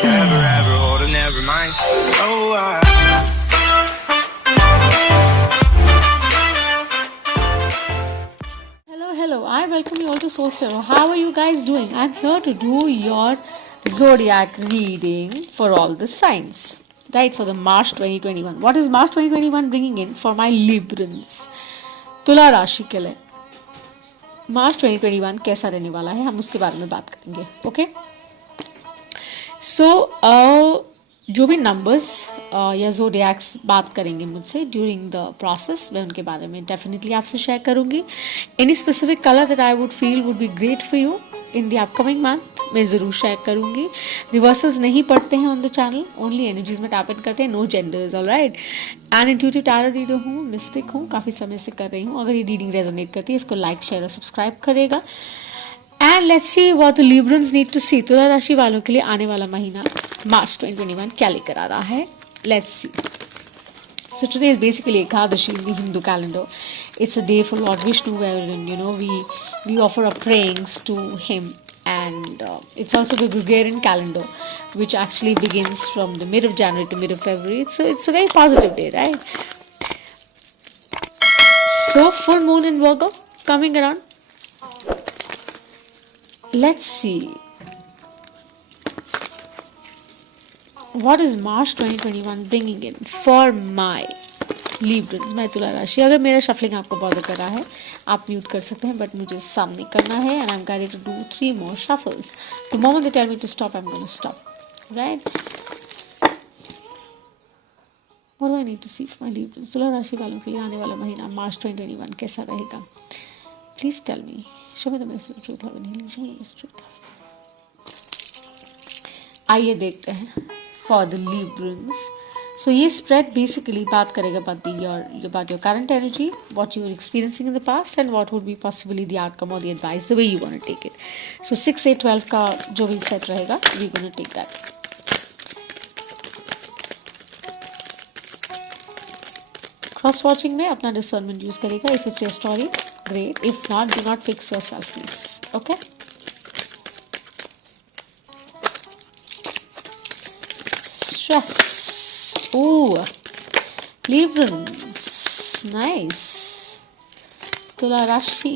forever, ever hold a never mind. Oh, Hello, I welcome you all to Soul Tarot. How are you guys doing? I'm here to do your zodiac reading for all the signs, right? For the March 2021. What is March 2021 bringing in for my Librans? तुला राशि के लिए मार्च 2021 कैसा रहने वाला है, हम उसके बारे में बात करेंगे. ओके, सो जो भी नंबर्स या जोडियाक्स बात करेंगे मुझसे ड्यूरिंग द प्रोसेस, मैं उनके बारे में डेफिनेटली आपसे शेयर करूंगी. Any specific colour that I would feel would be great for you in the upcoming month मैं ज़रूर शेयर करूंगी. रिवर्सल्स नहीं पढ़ते हैं on the channel, only energies में टैप इन करते हैं, no genders. Alright, and intuitive tarot reader हूँ, मिस्टिक हूँ, काफ़ी समय से कर रही हूँ. अगर ये रीडिंग रेजोनेट करती है इसको लाइक शेयर और सब्सक्राइब करेगा. And let's see what the Librans need to see. तुला राशि वालों के लिए आने वाला महीना मार्च 2021 क्या लेकर आ रहा है. Let's see. So today is basically Ekadashi in the Hindu calendar. It's a day for Lord Vishnu wherein we offer up prayings to him, and it's also the Gregorian calendar, which actually begins from the mid of January to mid of February. So it's a very positive day, right? So full moon in Virgo coming around. Let's see. What is March 2021 bringing in for my Librans? मैं तुला राशि. अगर मेरा shuffling आपको bother कर रहा है आप म्यूट कर सकते हैं, बट मुझे सामने करना है. And I am guided to do 3 more shuffles. The moment they tell me to stop, I'm going to stop. Right? What do I need to see for my Librans? तुला राशि वालों के लिए आने वाला महीना मार्च 2021 कैसा रहेगा? Please tell me. Show me the message of truth, love and healing. Show me the message of truth, love and healing. आइए देखते हैं for the Librans. So ये spread basically बात करेगा about your current energy, what you were experiencing in the past, and what would be possibly the outcome or the advice, the way you want to take it. So 6, 8, 12 का जो भी set रहेगा, we're going to take that. Cross watching में अपना discernment use करेगा. If it's your story, great. If not, do not fix yourself, please. Okay? Stress. Oh, Librans. Nice. तुला राशि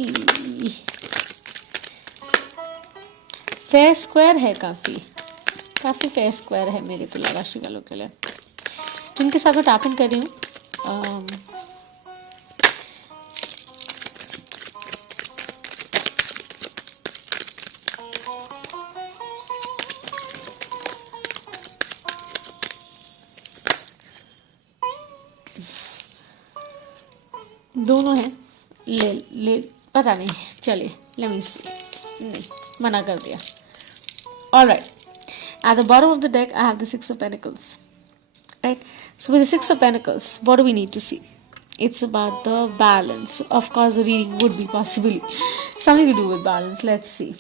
fair square है, काफ़ी फेयर स्क्वायर है मेरे तुला राशि वालों के लिए, जिनके साथ मैं टैप इन कर रही हूँ. दोनों हैं. ले पता नहीं, चलिए लेट मी सी. नहीं, मना कर दिया. Alright, at the bottom of the deck I have the 6 of Pentacles. Right? So with the 6 of Pentacles, what do we need to see? It's about the balance. Of course, the reading would be possibly something to do with balance. Let's see.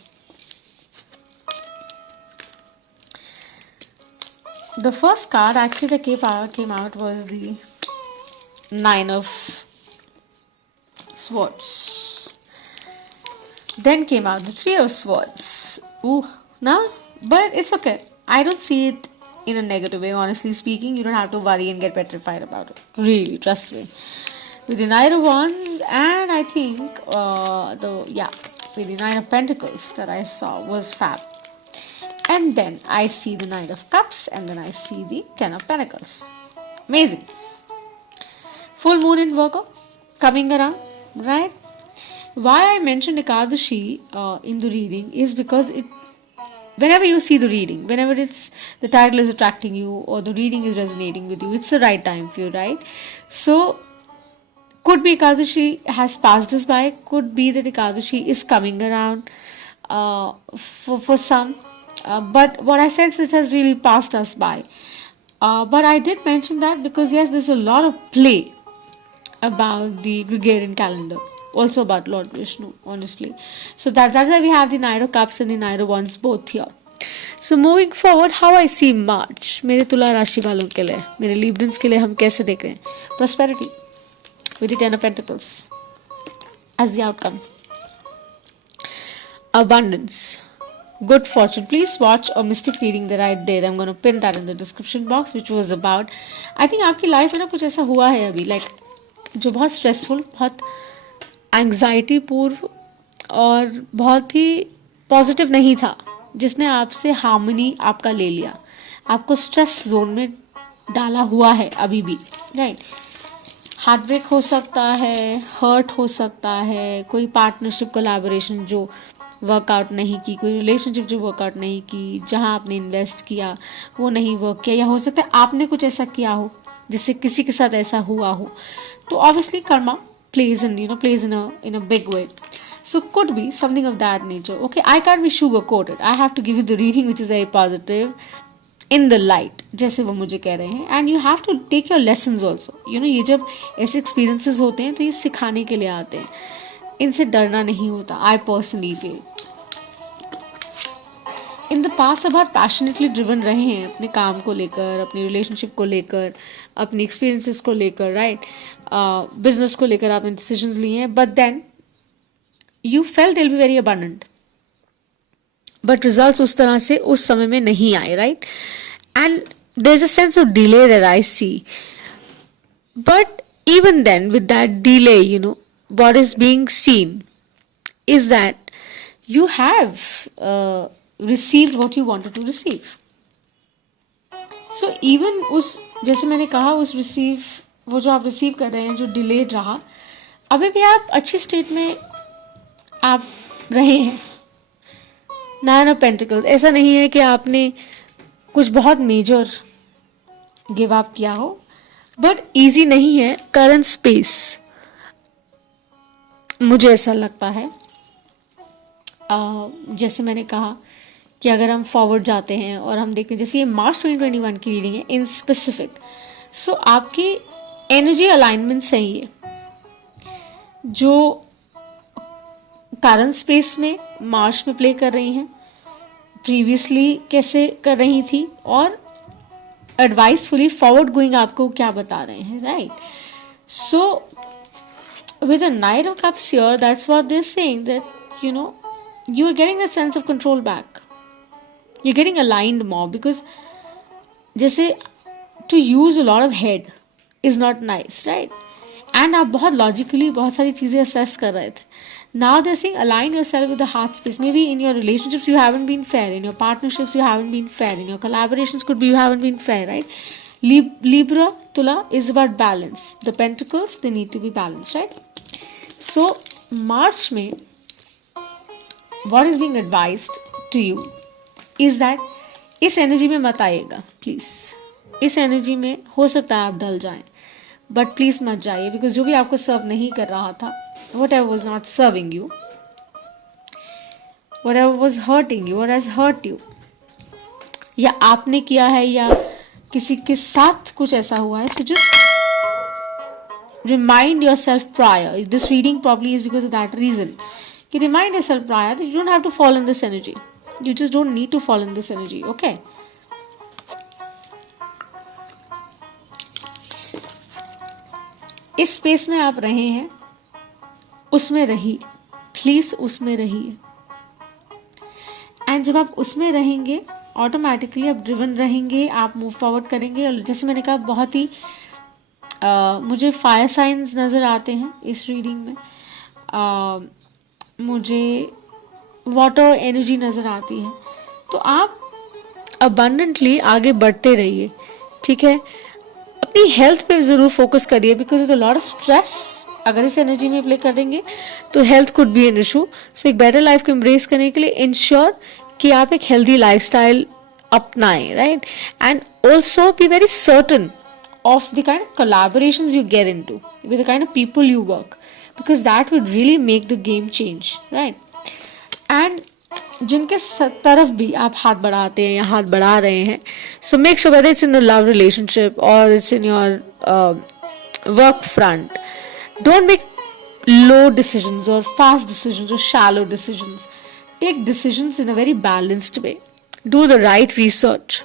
The first card actually that came out was the 9 of Swords. Then came out the 3 of Swords. Ooh, no, but it's okay. I don't see it in a negative way, honestly speaking. You don't have to worry and get petrified about it. Really, trust me. With the Knight of Wands, and I think with the Nine of Pentacles that I saw was fab. And then I see the Knight of Cups, and then I see the 10 of Pentacles. Amazing. Full moon in Virgo coming around, right? Why I mentioned Ekadashi in the reading is because whenever you see the reading, whenever the title is attracting you or the reading is resonating with you, it's the right time for you, right? So could be Ekadashi has passed us by, could be that Ekadashi is coming around for some, but what I sense it has really passed us by. But I did mention that because yes, there's a lot of play about the Gregorian calendar, also about Lord Vishnu, honestly. So that's why we have the Knight of Cups and the Knight of Wands both here. So moving forward, how I see March मेरे तुला राशि वालों के लिए, मेरे Librans के लिए हम कैसे देख रहे हैं? Prosperity with the 10 of Pentacles as the outcome. Abundance good fortune. Please watch a mystic reading that I did. I'm going to pin that in the description box, which was about, I think आपकी life में ना कुछ ऐसा हुआ है अभी, like जो बहुत स्ट्रेसफुल, बहुत एंग्जाइटी पूर्व और बहुत ही पॉजिटिव नहीं था, जिसने आपसे हार्मनी आपका ले लिया, आपको स्ट्रेस जोन में डाला हुआ है अभी भी, राइट। हार्ट ब्रेक हो सकता है, हर्ट हो सकता है, कोई पार्टनरशिप कोलैबोरेशन जो वर्कआउट नहीं की, कोई रिलेशनशिप जो वर्कआउट नहीं की, जहां आपने इन्वेस्ट किया वो नहीं वर्क किया, या हो सकता है आपने कुछ ऐसा किया हो जिससे किसी के साथ ऐसा हुआ हो, तो obviously Karma plays in a big way. So could be something of that nature. Okay, I can't be sugar coated. I have to give you the reading which is very positive, in the light, जैसे वो मुझे कह रहे हैं, and you have to take your lessons also. ये जब ऐसे experiences होते हैं तो ये सिखाने के लिए आते हैं, इनसे डरना नहीं होता. I personally feel in the past आप बहुत पैशनेटली ड्रिवन रहे हैं अपने काम को लेकर, अपनी रिलेशनशिप को लेकर, अपनी एक्सपीरियंसेस को लेकर, राइट, बिजनेस को लेकर आपने डिसीजंस लिए हैं, but then you fail they will be very abundant, but results उस तरह से उस समय में नहीं आए, right, and there is a sense of delay that I see, but even then with that delay, what is being seen is that you have received what you wanted to receive. So even जैसे मैंने कहा वो जो आप receive कर रहे हैं जो डिलेड रहा, अभी भी आप अच्छी स्टेट में आप रहे हैं. नाइन ऑफ पेंटिकल्स, ऐसा नहीं है कि आपने कुछ बहुत मेजर गिव अप किया हो, बट इजी नहीं है करंट स्पेस, मुझे ऐसा लगता है. जैसे मैंने कहा कि अगर हम फॉरवर्ड जाते हैं और हम देखते हैं, जैसे ये मार्च 2021 की रीडिंग है इन स्पेसिफिक, सो आपकी एनर्जी अलाइनमेंट सही है, जो करंट स्पेस में मार्च में प्ले कर रही हैं, प्रीवियसली कैसे कर रही थी, और एडवाइसफुली फॉरवर्ड गोइंग आपको क्या बता रहे हैं, right. So with a Knight of Cups here, that's what they're saying, that you're getting that sense of control back, you're getting aligned more, because जैसे to use a lot of head is not nice, right, and आप बहुत logically बहुत सारी चीज़ें assess कर रहे थे. Now they're saying align yourself with the heart space. Maybe in your relationships you haven't been fair, in your partnerships you haven't been fair, in your collaborations could be you haven't been fair, right. Libra, Tula is about balance. The pentacles, they need to be balanced, right. So March में what is being advised to you is that इस energy में मत आइएगा please. इस energy में हो सकता है आप डल जाएं, बट प्लीज मत जाइए, बिकॉज जो भी आपको सर्व नहीं कर रहा था, whatever was not serving you, whatever was hurting you or has hurt you, या आपने किया है या किसी के साथ कुछ ऐसा हुआ है, so just remind yourself prior. This reading probably is because of that reason. You remind yourself prior that you don't have to fall in this energy. You just don't need to fall in this energy, okay? इस space में आप रहे हैं, उसमें रहिए please, उसमें रहिए. And जब आप उसमें रहेंगे ऑटोमेटिकली आप ड्रिवन रहेंगे, आप मूव फॉरवर्ड करेंगे. और जैसे मैंने कहा बहुत ही मुझे फायर साइंस नज़र आते हैं इस रीडिंग में, मुझे वाटर एनर्जी नज़र आती है. तो आप अबंडेंटली आगे बढ़ते रहिए, ठीक है. अपनी हेल्थ पे ज़रूर फोकस करिए, because with a lot of stress अगर इस एनर्जी में प्ले करेंगे तो health could be an issue. So एक बेटर लाइफ को एम्ब्रेस करने के लिए इंश्योर कि आप एक हेल्दी लाइफस्टाइल अपनाएं, right. And also be very certain of the kind of collaborations you get into, with the kind of people you work, because that would really make the game change, right. And जिनके तरफ भी आप हाथ बढ़ाते हैं या हाथ बढ़ा रहे हैं, so make sure whether it's in a love relationship or it's in your work front, don't make low decisions or fast decisions or shallow decisions. Take decisions in a very balanced way. Do the right research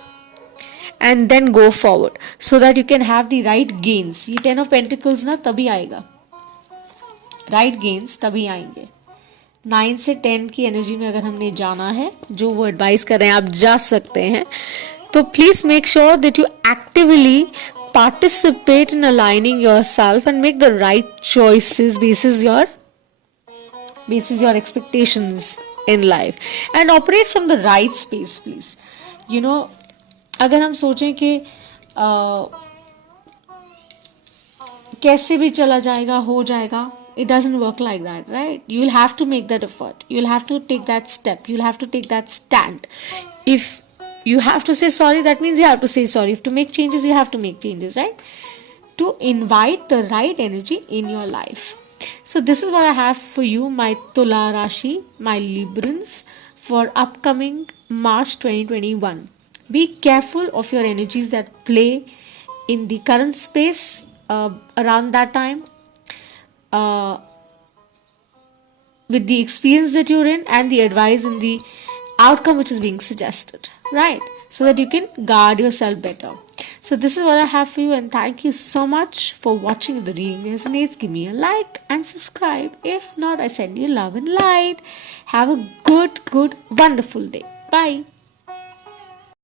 and then go forward so that you can have the right gains. ये 10 of Pentacles ना तभी आएगा, right gains तभी आएंगे 9 से 10 की energy में अगर हमने जाना है, जो वो एडवाइस कर रहे हैं, आप जा सकते हैं. तो please make sure that you actively participate in aligning yourself and make the right choices basis your expectations in life and operate from the right space, please. अगर हम सोचें कि कैसे भी चला जाएगा, हो जाएगा, it doesn't work like that, right? You'll have to make that effort, you'll have to take that step, you'll have to take that stand. If you have to say sorry, that means you have to say sorry. If to make changes, you have to make changes, right? To invite the right energy in your life. So this is what I have for you, my Tula Rashi, my Librans, for upcoming March 2021. Be careful of your energies that play in the current space around that time, with the experience that you're in and the advice and the outcome which is being suggested, right? So that you can guard yourself better. So this is what I have for you, and thank you so much for watching. If the reading resonates, give me a like and subscribe. If not, I send you love and light. Have a good, wonderful day. Bye.